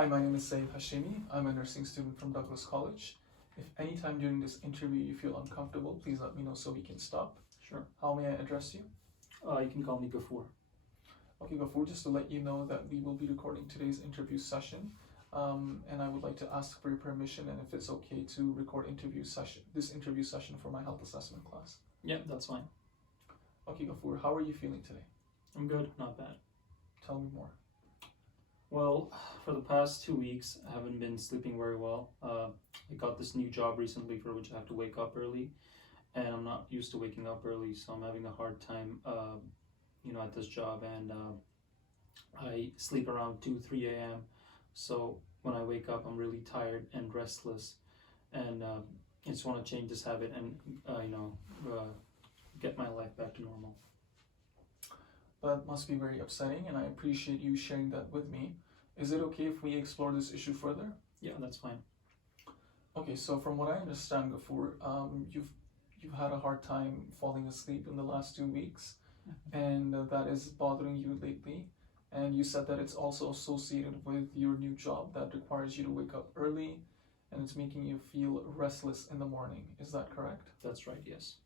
Hi, my name is Saeed Hashimi. I'm a nursing student from Douglas College. If anytime during this interview you feel uncomfortable, please let me know so we can stop. Sure. How may I address you? You can call me Gafoor. Okay, Gafoor, just to let you know that we will be recording today's interview session, and I would like to ask for your permission and if it's okay to record this interview session for my health assessment class. Yeah, that's fine. Okay, Gafoor, how are you feeling today? I'm good, not bad. Tell me more. Well, for the past 2 weeks, I haven't been sleeping very well. I got this new job recently for which I have to wake up early, and I'm not used to waking up early, so I'm having a hard time, at this job, and I sleep around 2, 3 a.m. So when I wake up, I'm really tired and restless, and I just want to change this habit and, get my life back to normal. That must be very upsetting, and I appreciate you sharing that with me. Is it okay if we explore this issue further? Yeah, that's fine. Okay, so from what I understand, Gafoor, you've had a hard time falling asleep in the last 2 weeks, and that is bothering you lately. And you said that it's also associated with your new job that requires you to wake up early, and it's making you feel restless in the morning. Is that correct? That's right, yes.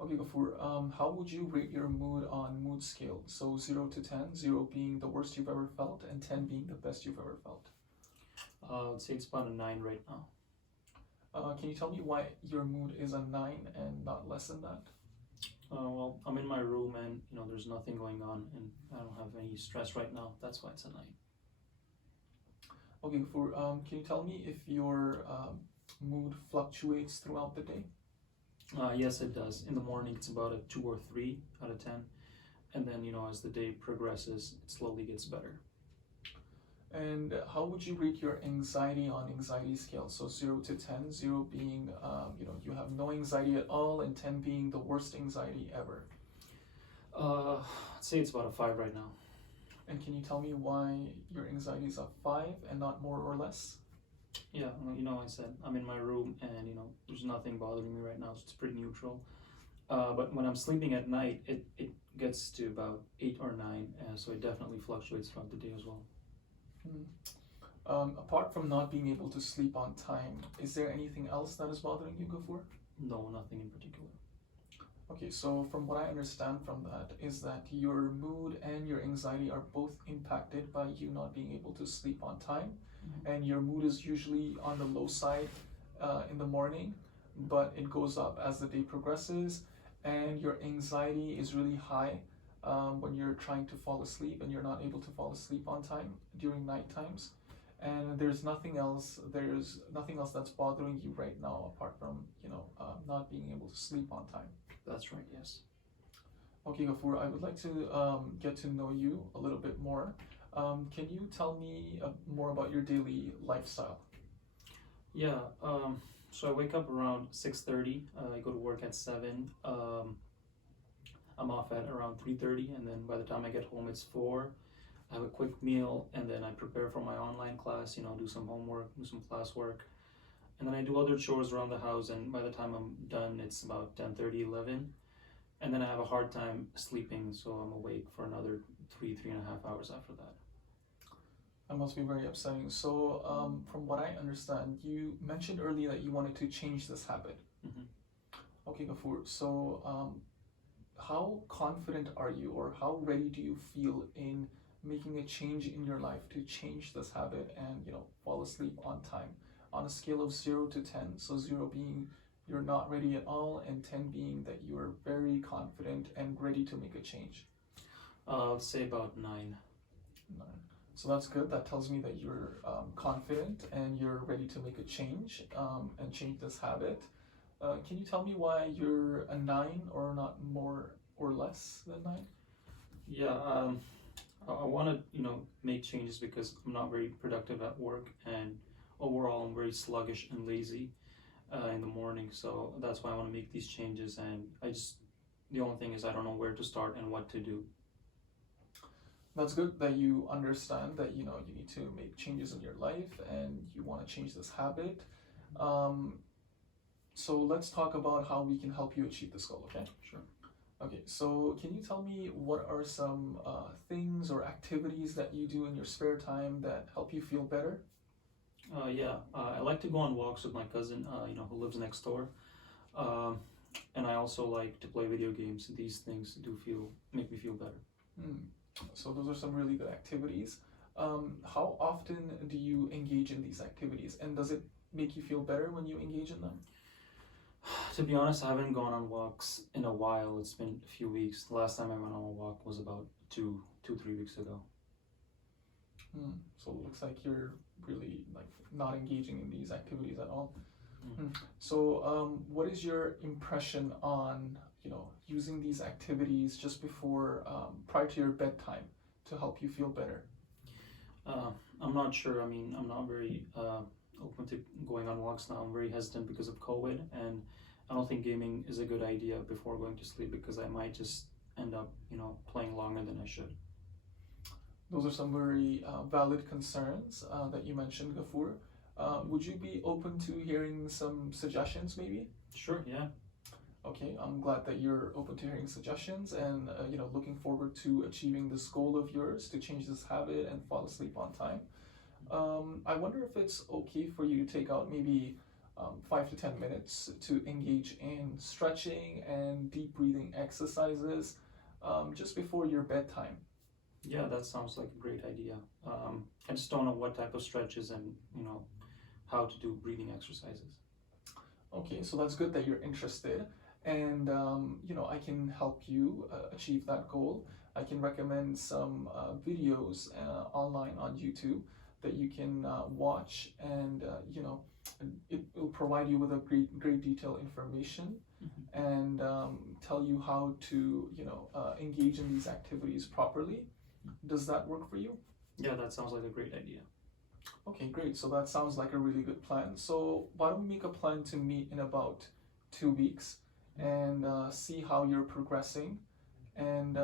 Okay, Gafoor, how would you rate your mood on mood scale? So 0 to 10, 0 being the worst you've ever felt, and 10 being the best you've ever felt. I'd say it's about a 9 right now. Can you tell me why your mood is a 9 and not less than that? Well, I'm in my room and there's nothing going on and I don't have any stress right now. That's why it's a 9. Okay, Gafoor, can you tell me if your mood fluctuates throughout the day? Yes, it does. In the morning, it's about a 2 or 3 out of 10. And then, as the day progresses, it slowly gets better. And how would you rate your anxiety on anxiety scale? So 0 to 10, 0 being, you have no anxiety at all, and 10 being the worst anxiety ever. I'd say it's about a 5 right now. And can you tell me why your anxiety is a 5 and not more or less? Yeah, I said I'm in my room and, there's nothing bothering me right now, so it's pretty neutral. But when I'm sleeping at night, it gets to about 8 or 9, so it definitely fluctuates throughout the day as well. Apart from not being able to sleep on time, is there anything else that is bothering you, Gafoor? No, nothing in particular. Okay, so from what I understand from that is that your mood and your anxiety are both impacted by you not being able to sleep on time. And your mood is usually on the low side in the morning, but it goes up as the day progresses, and your anxiety is really high when you're trying to fall asleep and you're not able to fall asleep on time during night times. And there's nothing else that's bothering you right now apart from not being able to sleep on time. That's right, yes. Okay, Gafoor, I would like to get to know you a little bit more. Can you tell me more about your daily lifestyle? Yeah, so I wake up around 6:30. I go to work at 7. I'm off at around 3:30, and then by the time I get home, it's 4. I have a quick meal, and then I prepare for my online class, do some homework, do some classwork. And then I do other chores around the house, and by the time I'm done, it's about 10:30, 11. And then I have a hard time sleeping, so I'm awake for another 3.5 hours after that. That must be very upsetting. So, from what I understand, you mentioned earlier that you wanted to change this habit. Okay, Gafoor. So, how confident are you, or how ready do you feel in making a change in your life to change this habit and fall asleep on time? On a scale of 0 to 10, so 0 being you're not ready at all, and 10 being that you're very confident and ready to make a change. I'll say about 9. 9. So that's good. That tells me that you're confident and you're ready to make a change and change this habit. Can you tell me why you're a 9 or not more or less than 9? Yeah, I want to, make changes because I'm not very productive at work, and overall I'm very sluggish and lazy in the morning. So that's why I want to make these changes, and the only thing is I don't know where to start and what to do. That's good that you understand that you need to make changes in your life and you want to change this habit. So let's talk about how we can help you achieve this goal, okay? Sure. Okay, so can you tell me what are some things or activities that you do in your spare time that help you feel better? Yeah, I like to go on walks with my cousin, who lives next door. Um, and I also like to play video games. These things do make me feel better. Hmm. So those are some really good activities. How often do you engage in these activities, and does it make you feel better when you engage in them? To be honest, I haven't gone on walks in a while. It's been a few weeks. The last time I went on a walk was about 3 weeks ago. Hmm. So it looks like you're really like not engaging in these activities at all. Hmm. So what is your impression on using these activities just before prior to your bedtime to help you feel better? Uh, I'm not sure. I mean, I'm not very open to going on walks now. I'm very hesitant because of COVID, and I don't think gaming is a good idea before going to sleep because I might just end up, playing longer than I should. Those are some very valid concerns that you mentioned, Gafur. Would you be open to hearing some suggestions, maybe? Sure, yeah. Okay, I'm glad that you're open to hearing suggestions and looking forward to achieving this goal of yours to change this habit and fall asleep on time. I wonder if it's okay for you to take out maybe 5 to 10 minutes to engage in stretching and deep breathing exercises just before your bedtime. Yeah, that sounds like a great idea. I just don't know what type of stretches and, how to do breathing exercises. Okay, so that's good that you're interested, and I can help you achieve that goal. I can recommend some videos online on YouTube that you can watch, and it will provide you with a great detailed information and tell you how to engage in these activities properly. Does that work for you? Yeah, that sounds like a great idea. Okay, great. So that sounds like a really good plan. So why don't we make a plan to meet in about 2 weeks and see how you're progressing and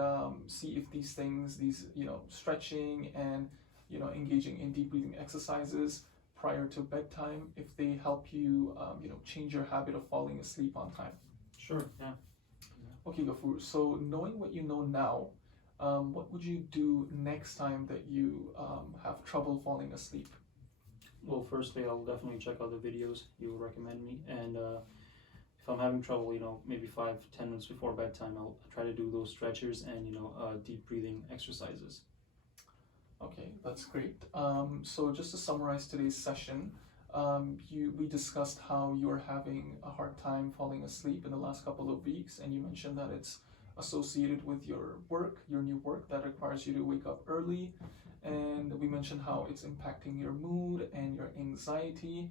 see if these things, these stretching and engaging in deep breathing exercises prior to bedtime, if they help you change your habit of falling asleep on time. Sure, yeah. Okay, Gafur. So knowing what you know now, what would you do next time that you have trouble falling asleep? Well, firstly, I'll definitely check out the videos you recommend me, and if I'm having trouble, maybe 5 to 10 minutes before bedtime, I'll try to do those stretchers and deep breathing exercises. Okay, that's great. So just to summarize today's session, we discussed how you're having a hard time falling asleep in the last couple of weeks, and you mentioned that it's associated with your work, your new work that requires you to wake up early, and we mentioned how it's impacting your mood and your anxiety,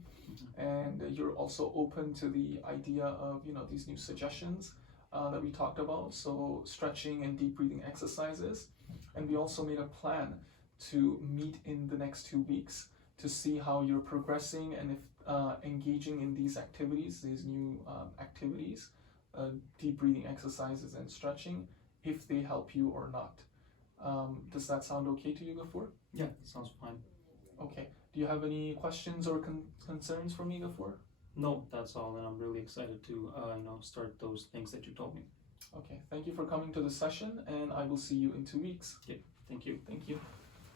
and you're also open to the idea of these new suggestions that we talked about, so stretching and deep breathing exercises, and we also made a plan to meet in the next 2 weeks to see how you're progressing and if engaging in these activities, these new activities, deep breathing exercises and stretching, if they help you or not. Does that sound okay to you, Gafur? Yeah, sounds fine. Okay. Do you have any questions or concerns for me, Gafur? No, that's all, and I'm really excited to start those things that you told me. Okay. Thank you for coming to the session, and I will see you in 2 weeks. Yeah, thank you. Thank you.